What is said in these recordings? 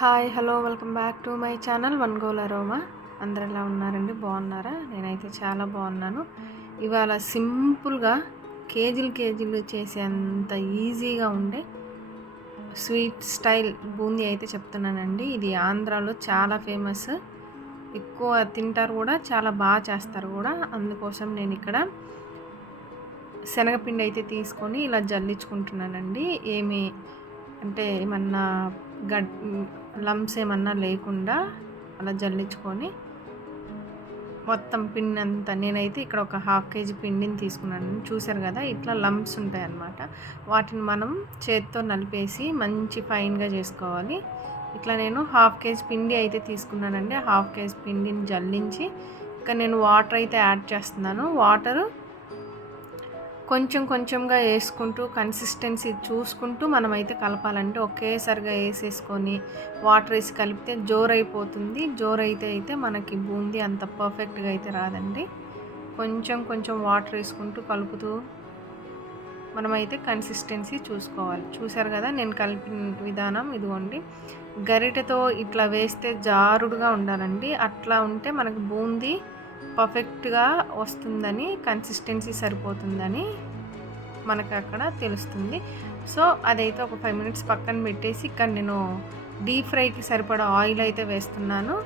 Hi hello welcome back to my channel one goal aroma. అందరు ఎలా ఉన్నారండి? బాగున్నారా? నేనైతే చాలా బాగున్నాను. ఇవాళ సింపుల్గా కేజీలు చేసేంత ఈజీగా ఉండే స్వీట్ స్టైల్ బూందీ అయితే చెప్తున్నానండి. ఇది ఆంధ్రాలో చాలా ఫేమస్, ఎక్కువ తింటారు కూడా, చాలా బాగా చేస్తారు కూడా. అందుకోసం నేను ఇక్కడ శనగపిండి అయితే తీసుకొని ఇలా జల్లించుకుంటున్నానండి. అంటే ఏమన్నా లమ్స్ ఏమన్నా లేకుండా అలా జల్లించుకొని మొత్తం పిండి అంతా, నేనైతే ఇక్కడ ఒక 1/2 kg పిండిని తీసుకున్నాను. చూసారు కదా, ఇట్లా లమ్స్ ఉంటాయి అన్నమాట. వాటిని మనం చేత్తో నలిపేసి మంచి ఫైన్గా చేసుకోవాలి. ఇట్లా నేను 1/2 kg పిండి అయితే తీసుకున్నానండి. 1/2 kg పిండిని జల్లించి ఇక్కడ నేను వాటర్ అయితే యాడ్ చేస్తున్నాను. వాటరు కొంచెంగా వేసుకుంటూ కన్సిస్టెన్సీ చూసుకుంటూ మనమైతే కలపాలంటే ఒకేసారిగా వేసేసుకొని వాటర్ వేసి కలిపితే జోరైపోతుంది. జోరైతే మనకి బూందీ అంత పర్ఫెక్ట్గా అయితే రాదండి. కొంచెం వాటర్ వేసుకుంటూ కలుపుతూ మనమైతే కన్సిస్టెన్సీ చూసుకోవాలి. చూసారు కదా, నేను కలిపిన విధానం ఇదిగోండి. గరిటెతో ఇట్లా వేస్తే జారుడుగా ఉండాలండి. అట్లా ఉంటే మనకు బూందీ పర్ఫెక్ట్గా వస్తుందని, కన్సిస్టెన్సీ సరిపోతుందని మనకు అక్కడ తెలుస్తుంది. సో అదైతే ఒక 5 minutes పక్కన పెట్టేసి ఇక్కడ నేను డీప్ ఫ్రైకి సరిపడా ఆయిల్ అయితే వేస్తున్నాను.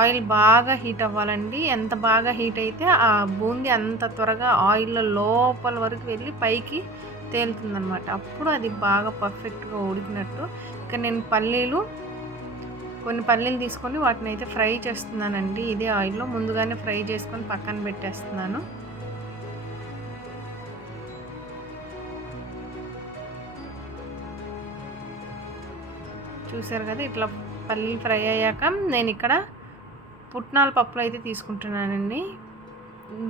ఆయిల్ బాగా హీట్ అవ్వాలండి. ఎంత బాగా హీట్ అయితే ఆ బూందీ అంత త్వరగా ఆయిల్లో లోపల వరకు వెళ్ళి పైకి తేలుతుందనమాట. అప్పుడు అది బాగా పర్ఫెక్ట్గా ఉడికినట్టు. ఇక్కడ నేను కొన్ని పల్లీలు తీసుకొని వాటిని అయితే ఫ్రై చేస్తున్నానండి. ఇదే ఆయిల్లో ముందుగానే ఫ్రై చేసుకొని పక్కన పెట్టేస్తున్నాను. చూసారు కదా, ఇట్లా పల్లీలు ఫ్రై అయ్యాక నేను ఇక్కడ పుట్నాల పప్పులు అయితే తీసుకుంటున్నానండి.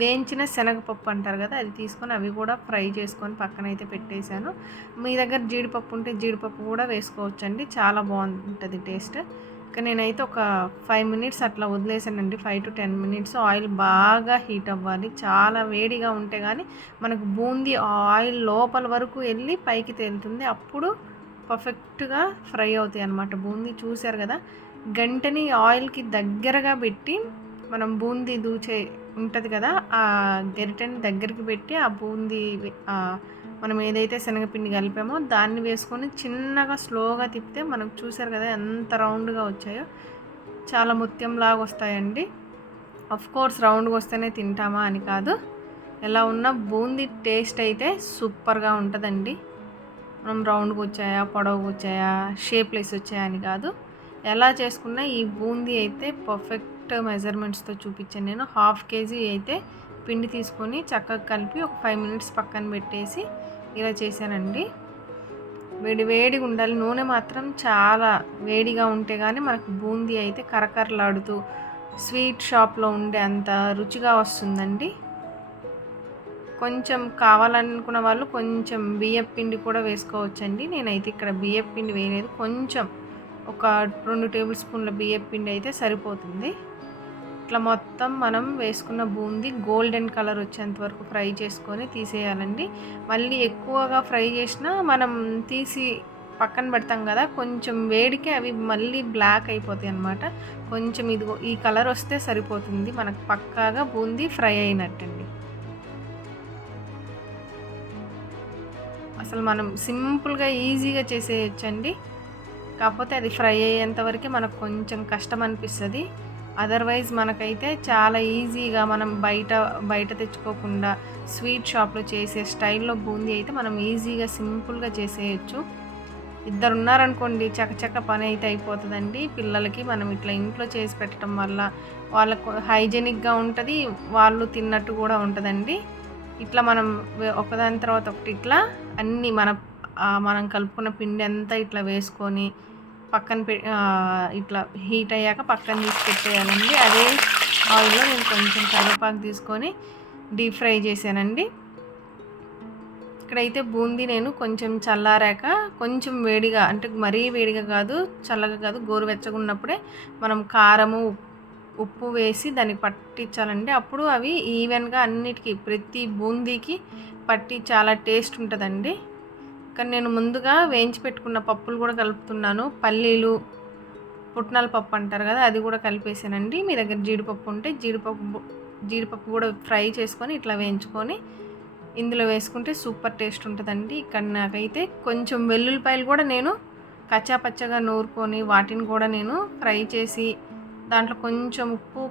వేయించిన శనగపప్పు అంటారు కదా, అది తీసుకొని అవి కూడా ఫ్రై చేసుకొని పక్కన అయితే పెట్టేశాను. మీ దగ్గర జీడిపప్పు ఉంటే జీడిపప్పు కూడా వేసుకోవచ్చండి, చాలా బాగుంటుంది టేస్ట్. ఇక నేనైతే ఒక 5 minutes అట్లా వదిలేసానండి. 5 to 10 minutes. ఆయిల్ బాగా హీట్ అవ్వాలి. చాలా వేడిగా ఉంటే కానీ మనకు బూందీ ఆయిల్ లోపల వరకు వెళ్ళి పైకి తేలుతుంది. అప్పుడు పర్ఫెక్ట్గా ఫ్రై అవుతాయి అన్నమాట బూందీ. చూసారు కదా, గంటని ఆయిల్కి దగ్గరగా పెట్టి మనం బూందీ దూచే ఉంటుంది కదా, ఆ గరిటెని దగ్గరికి పెట్టి ఆ బూందీ మనం ఏదైతే శనగపిండి కలిపామో దాన్ని వేసుకొని చిన్నగా స్లోగా తిప్పితే మనకు చూసారు కదా ఎంత రౌండ్గా వచ్చాయో, చాలా ముత్యంలాగా వస్తాయండి. కోర్స్ రౌండ్గా వస్తేనే తింటామా అని కాదు, ఎలా ఉన్న బూందీ టేస్ట్ అయితే సూపర్గా ఉంటుందండి. మనం రౌండ్గా వచ్చాయా, పొడవుగా వచ్చాయా, షేప్లెస్ వచ్చాయా అని కాదు, ఎలా చేసుకున్నా ఈ బూందీ అయితే పర్ఫెక్ట్ మెజర్మెంట్స్తో చూపించాను నేను. 1/2 kg అయితే పిండి తీసుకొని చక్కగా కలిపి ఒక 5 minutes పక్కన పెట్టేసి ఇలా చేశానండి. వేడిగా ఉండాలి. నూనె మాత్రం చాలా వేడిగా ఉంటే కానీ మనకు బూందీ అయితే కరకరలాడుతూ స్వీట్ షాప్లో ఉండే అంత రుచిగా వస్తుందండి. కొంచెం కావాలనుకున్న వాళ్ళు కొంచెం బియ్యపు పిండి కూడా వేసుకోవచ్చండి. నేనైతే ఇక్కడ బియ్యపు పిండి వేయలేదు. కొంచెం ఒక 2 tablespoons బియ్యపు పిండి అయితే సరిపోతుంది. ఇట్లా మొత్తం మనం వేసుకున్న బూందీ గోల్డెన్ కలర్ వచ్చేంత వరకు ఫ్రై చేసుకొని తీసేయాలండి. మళ్ళీ ఎక్కువగా ఫ్రై చేసినా మనం తీసి పక్కన పెడతాం కదా, కొంచెం వేడికి అవి మళ్ళీ బ్లాక్ అయిపోతాయి అన్నమాట. కొంచెం ఇదిగో ఈ కలర్ వస్తే సరిపోతుంది, మనకు పక్కాగా బూందీ ఫ్రై అయినట్టండి. అసలు మనం సింపుల్గా ఈజీగా చేసేయచ్చండి. కాకపోతే అది ఫ్రై అయ్యేంత వరకే మనకు కొంచెం కష్టం అనిపిస్తుంది. అదర్వైజ్ మనకైతే చాలా ఈజీగా మనం బయట తెచ్చుకోకుండా స్వీట్ షాప్లో చేసే స్టైల్లో బూందీ అయితే మనం ఈజీగా సింపుల్గా చేసేయచ్చు. ఇద్దరు ఉన్నారనుకోండి, చకచక పని అయితే అయిపోతుందండి. పిల్లలకి మనం ఇట్లా ఇంట్లో చేసి పెట్టడం వల్ల వాళ్ళకు హైజెనిక్గా ఉంటుంది, వాళ్ళు తిన్నట్టు కూడా ఉంటుందండి. ఇట్లా మనం ఒకదాని తర్వాత ఒకటి ఇట్లా అన్నీ మనం కలుపుకున్న పిండి అంతా ఇట్లా వేసుకొని పక్కన ఇట్లా హీట్ అయ్యాక పక్కన తీసి పెట్టేయాలండి. అదే ఆయిల్లో నేను కొంచెం కరివేపాకు తీసుకొని డీప్ ఫ్రై చేశానండి. ఇక్కడైతే బూందీ నేను కొంచెం చల్లారాక కొంచెం వేడిగా, అంటే మరీ వేడిగా కాదు, చల్లగా కాదు, గోరువెచ్చగా ఉన్నప్పుడే మనం కారము ఉప్పు వేసి దాన్ని పట్టించాలండి. అప్పుడు అవి ఈవెన్గా అన్నిటికీ ప్రతి బూందీకి పట్టి చాలా టేస్ట్ ఉంటుందండి. కానీ నేను ముందుగా వేయించి పెట్టుకున్న పప్పులు కూడా కలుపుతున్నాను. పల్లీలు, పుట్నాల పప్పు అంటారు కదా, అది కూడా కలిపేసానండి. మీ దగ్గర జీడిపప్పు ఉంటే జీడిపప్పు కూడా ఫ్రై చేసుకొని ఇట్లా వేయించుకొని ఇందులో వేసుకుంటే సూపర్ టేస్ట్ ఉంటుందండి. ఇక్కడ నాకైతే కొంచెం వెల్లుల్లిపాయలు కూడా నేను కచ్చాపచ్చగా నూరుకొని వాటిని కూడా నేను ఫ్రై చేసి దాంట్లో కొంచెం ఉప్పు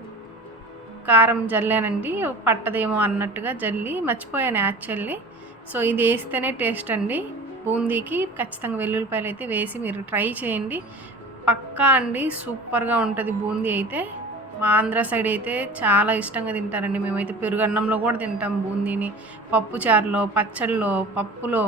కారం జల్లానండి. పట్టదేమో అన్నట్టుగా జల్లి మర్చిపోయాను యాక్చువల్లీ. సో ఇది వేస్తేనే టేస్ట్ అండి. బూందీకి ఖచ్చితంగా వెల్లుల్లిపాయలు అయితే వేసి మీరు ట్రై చేయండి. పక్కా అండి, సూపర్గా ఉంటుంది బూందీ అయితే. మా ఆంధ్ర సైడ్ అయితే చాలా ఇష్టంగా తింటారండి. మేమైతే పెరుగన్నంలో కూడా తింటాం బూందీని. పప్పు చారులో, పచ్చడిలో, పప్పులో,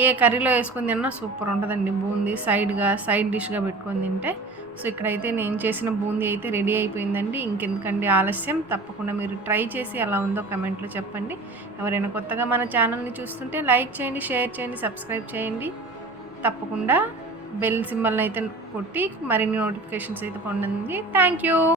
ఏ కర్రీలో వేసుకొని తిన్నా సూపర్ ఉంటుందండి బూందీ. సైడ్ డిష్గా పెట్టుకొని తింటే. సో ఇక్కడైతే నేను చేసిన బూందీ అయితే రెడీ అయిపోయిందండి. ఇంకెందుకండి ఆలస్యం, తప్పకుండా మీరు ట్రై చేసి ఎలా ఉందో కమెంట్లో చెప్పండి. ఎవరైనా కొత్తగా మన ఛానల్ని చూస్తుంటే లైక్ చేయండి, షేర్ చేయండి, సబ్స్క్రైబ్ చేయండి. తప్పకుండా బెల్ సింబల్ని అయితే కొట్టి మరిన్ని నోటిఫికేషన్స్ అయితే పొందండి. Thank you.